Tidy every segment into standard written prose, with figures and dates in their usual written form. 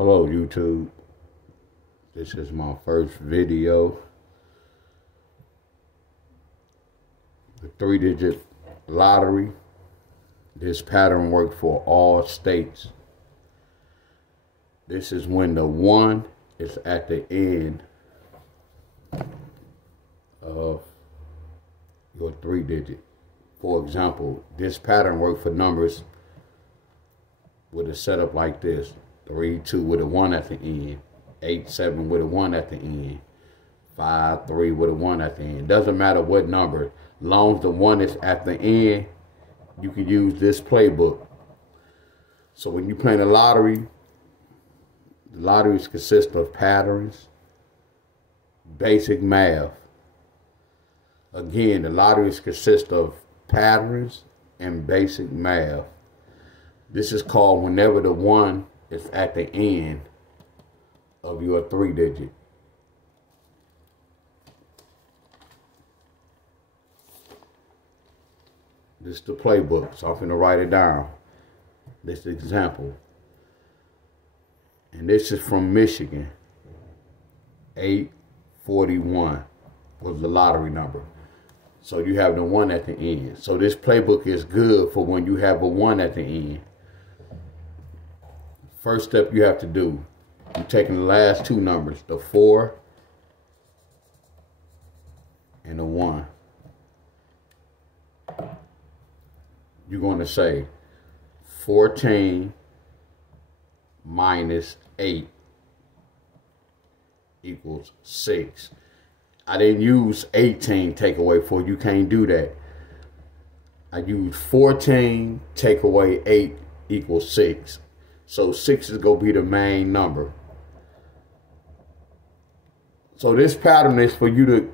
Hello YouTube, this is my first video. The 3-digit lottery. This pattern worked for all states. This is when the 1 is at the end of your 3-digit. For example, this pattern worked for numbers with a setup like this. 3, 2 with a 1 at the end. 8, 7 with a 1 at the end. 5, 3 with a 1 at the end. Doesn't matter what number. As long as the 1 is at the end, you can use this playbook. So when you play the lotteries consist of patterns, basic math. Again, the lotteries consist of patterns and basic math. This is called whenever the 1 is at the end of your 3-digit. This is the playbook, so I'm going to write it down. This example. And this is from Michigan. 841 was the lottery number. So you have the 1 at the end. So this playbook is good for when you have a 1 at the end. First step you have to do, you're taking the last two numbers, the 4 and the 1. You're going to say 14 minus 8 equals 6. I didn't use 18 take away 4. You can't do that. I used 14 take away 8 equals 6. So 6 is going to be the main number. So this pattern is for you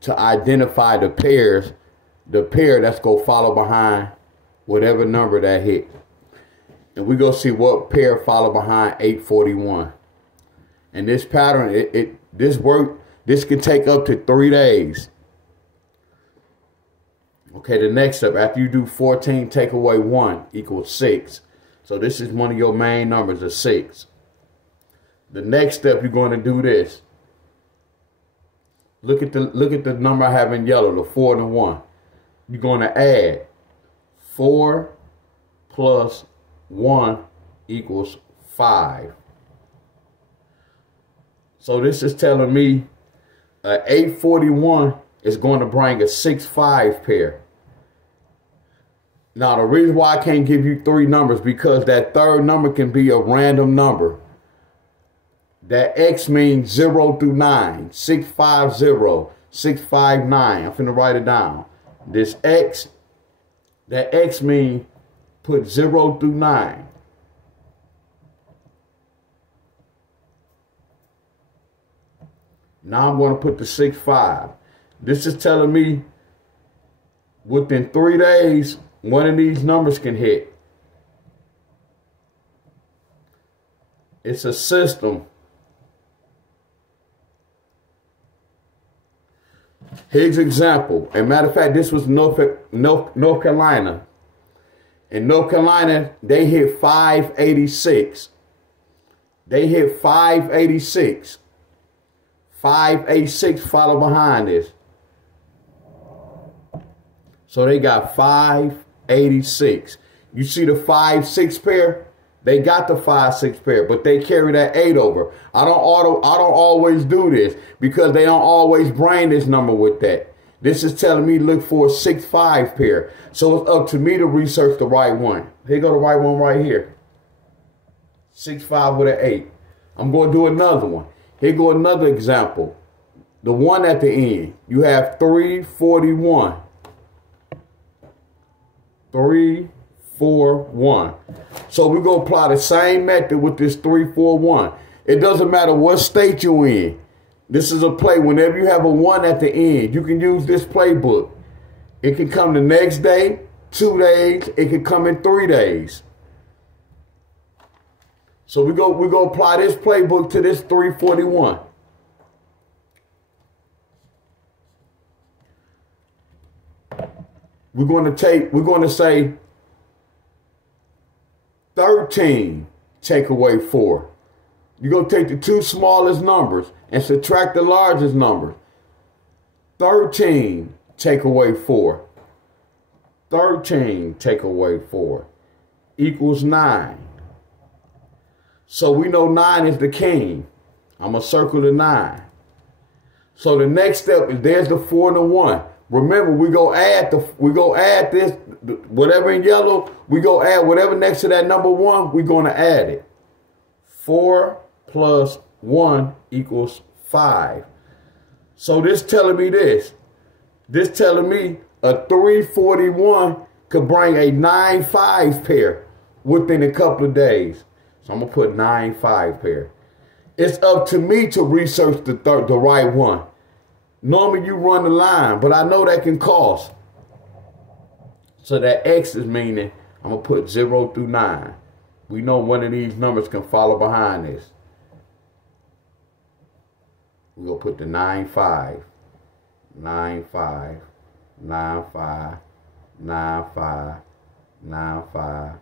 to identify the pairs, the pair that's going to follow behind whatever number that hit. And we're going to see what pair follow behind 841. And this pattern, this can take up to 3 days. Okay, the next step, after you do 14 take away 1 equals 6. So this is one of your main numbers, a 6. The next step, you're going to do this. Look at the number I have in yellow, the 4 and the 1. You're going to add 4 plus 1 equals 5. So this is telling me 841 is going to bring a 6-5 pair. Now, the reason why I can't give you 3 numbers, because that third number can be a random number. That X means 0 through 9. 650, 659. I'm finna write it down. This X, that X means put 0 through 9. Now I'm going to put the 6-5. This is telling me within 3 days, one of these numbers can hit. It's a system. Here's an example. As a matter of fact, this was North Carolina. In North Carolina, they hit 586. They hit 586. 586 follow behind this. So they got 586. You see the 5-6 pair? They got the 5-6 pair, but they carry that 8 over. I don't always do this because they don't always bring this number with that. This is telling me look for a 6-5 pair. So it's up to me to research the right one. Here go the right one right here. 6-5 with an 8. I'm going to do another one. Here go another example. The 1 at the end. You have 341. 341. So we're going to apply the same method with this 341. It doesn't matter what state you're in. This is a play. Whenever you have a 1 at the end, you can use this playbook. It can come the next day, 2 days. It can come in 3 days. So we're going to apply this playbook to this 341. We're going to say 13 take away 4. You're going to take the two smallest numbers and subtract the largest number. 13 take away 4. 13 take away 4 equals 9. So we know 9 is the king. I'm going to circle the 9. So the next step is there's the 4 and the 1. Remember, we go add this, whatever in yellow, we go add whatever next to that number 1, we're going to add it. 4 plus 1 equals 5. So this telling me this. This telling me a 341 could bring a 9-5 pair within a couple of days. So I'm going to put 9-5 pair. It's up to me to research the right one. Normally you run the line, but I know that can cost. So that X is meaning I'm going to put 0 through 9. We know one of these numbers can follow behind this. We're going to put the 9-5. 9-5. 9-5. 9-5. 9-5.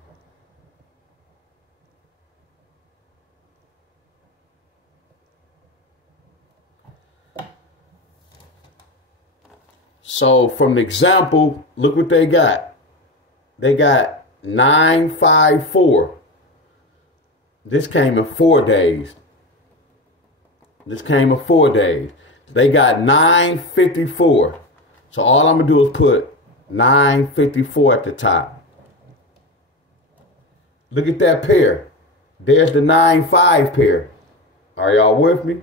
So from the example, look what they got. They got 954. This came in 4 days. This came in 4 days. They got 954. So all I'm going to do is put 954 at the top. Look at that pair. There's the 9-5 pair. Are y'all with me?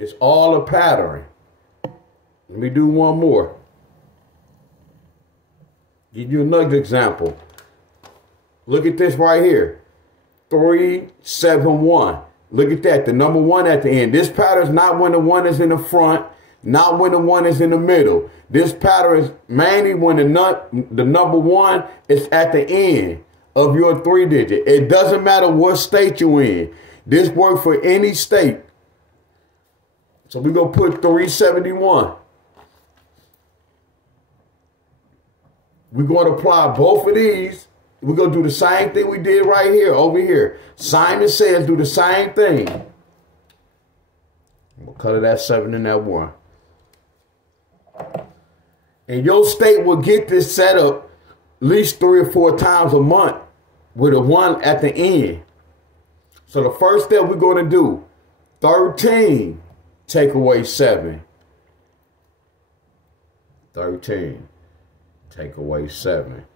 It's all a pattern. Let me do one more. Give you another example. Look at this right here. 371. Look at that. The number 1 at the end. This pattern is not when the 1 is in the front, not when the 1 is in the middle. This pattern is mainly when the number 1 is at the end of your 3-digit. It doesn't matter what state you're in. This works for any state. So we're going to put 371. We're going to apply both of these. We're going to do the same thing we did right here, over here. Simon Says do the same thing. We'll color that 7 and that 1. And your state will get this set up at least 3 or 4 times a month with a 1 at the end. So the first step we're going to do, 13. Take away 7. 13. Take away 7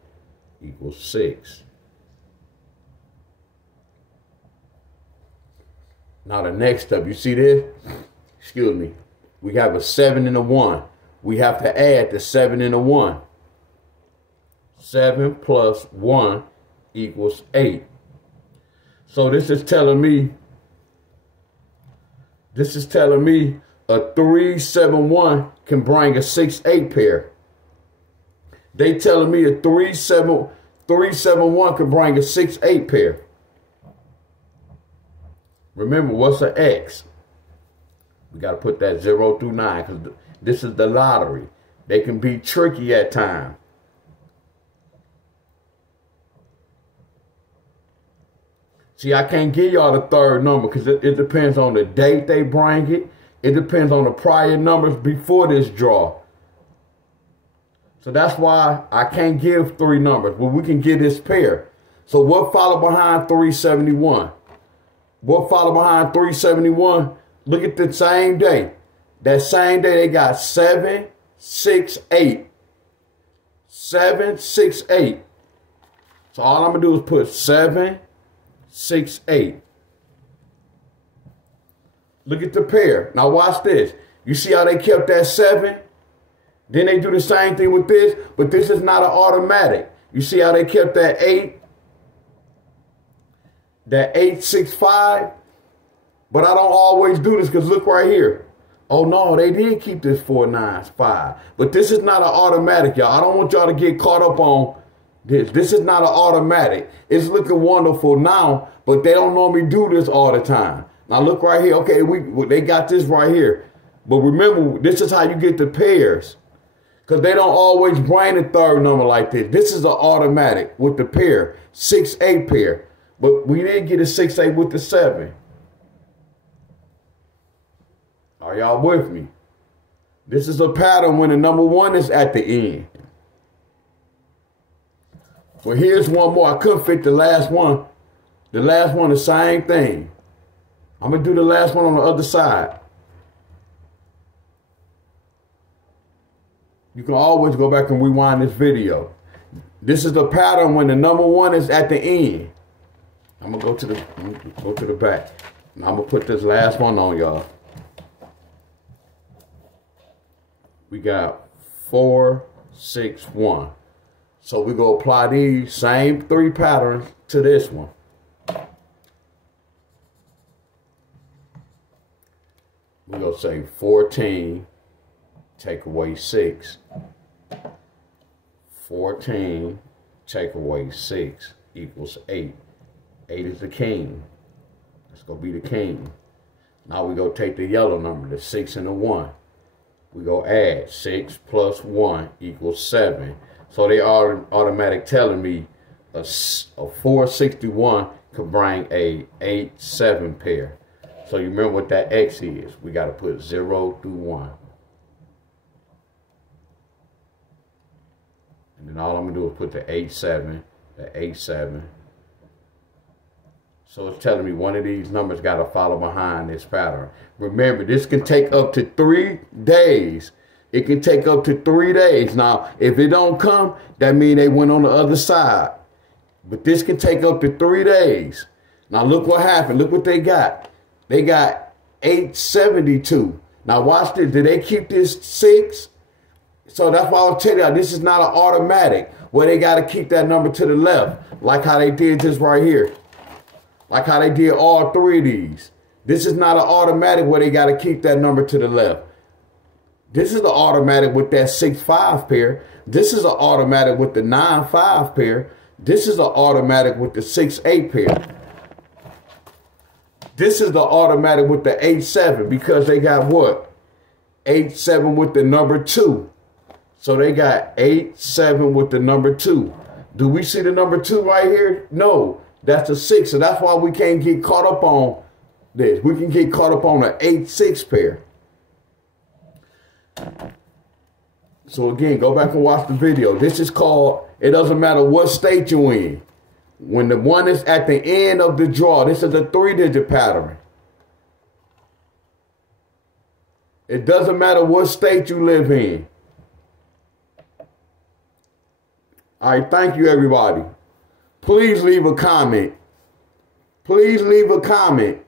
equals 6. Now the next step, you see this? Excuse me. We have a 7 and a 1. We have to add the 7 and a 1. 7 plus 1 equals 8. So this is telling me a 371 can bring a 6-8 pair. They telling me a 371 can bring a 6-8 pair. Remember, what's an X? We got to put that 0 through 9 because this is the lottery. They can be tricky at times. See, I can't give y'all the third number because it depends on the date they bring it. It depends on the prior numbers before this draw. So that's why I can't give 3 numbers, but we can get this pair. So what followed behind 371? What followed behind 371? Look at the same day. That same day they got 7, 6, 8. 7, 6, 8. So all I'm going to do is put 7, 6, 8. Look at the pair. Now watch this. You see how they kept that 7? Then they do the same thing with this, but this is not an automatic. You see how they kept that 8? That 8, 6, 5? But I don't always do this because look right here. Oh no, they did keep this 4, 9, 5. But this is not an automatic, y'all. I don't want y'all to get caught up on this. This is not an automatic. It's looking wonderful now, but they don't normally do this all the time. Now look right here. Okay, they got this right here. But remember, this is how you get the pairs. Because they don't always bring the third number like this. This is an automatic with the pair, 6-8 pair. But we didn't get a 6-8 with the 7. Are y'all with me? This is a pattern when the number 1 is at the end. Well, here's one more. I couldn't fit the last one. The last one, the same thing. I'm going to do the last one on the other side. You can always go back and rewind this video. This is the pattern when the number 1 is at the end. I'm going to go to the back. And I'm going to put this last one on, y'all. We got 4, 6, 1. So we're going to apply these same 3 patterns to this one. We're going to say 14, take away 6. 14, take away 6 equals 8. 8 is the king. That's going to be the king. Now we're going to take the yellow number, the 6 and the 1. We go add 6 plus 1 equals 7. So they are automatic telling me a 461 could bring a 8-7 pair. So you remember what that X is. We got to put 0 through 1. And then all I'm going to do is put the 8-7, the 8-7. So it's telling me one of these numbers got to follow behind this pattern. Remember, this can take up to 3 days. It can take up to 3 days. Now, if it don't come, that means they went on the other side. But this can take up to 3 days. Now, look what happened. Look what they got. They got 872. Now, watch this. Did they keep this 6? So that's why I'll tell you, this is not an automatic where they got to keep that number to the left, like how they did this right here. Like how they did all 3 of these. This is not an automatic where they got to keep that number to the left. This is the automatic with that 6-5 pair. This is an automatic with the 9-5 pair. This is an automatic with the 6-8 pair. This is the automatic with the 8-7 because they got what? 8-7 with the number 2. So they got 8-7 with the number 2. Do we see the number 2 right here? No. That's a 6, so that's why we can't get caught up on this. We can get caught up on an 8-6 pair. So again, go back and watch the video. This is called, it doesn't matter what state you're in. When the 1 is at the end of the draw, this is a 3-digit pattern. It doesn't matter what state you live in. All right, thank you, everybody. Please leave a comment. Please leave a comment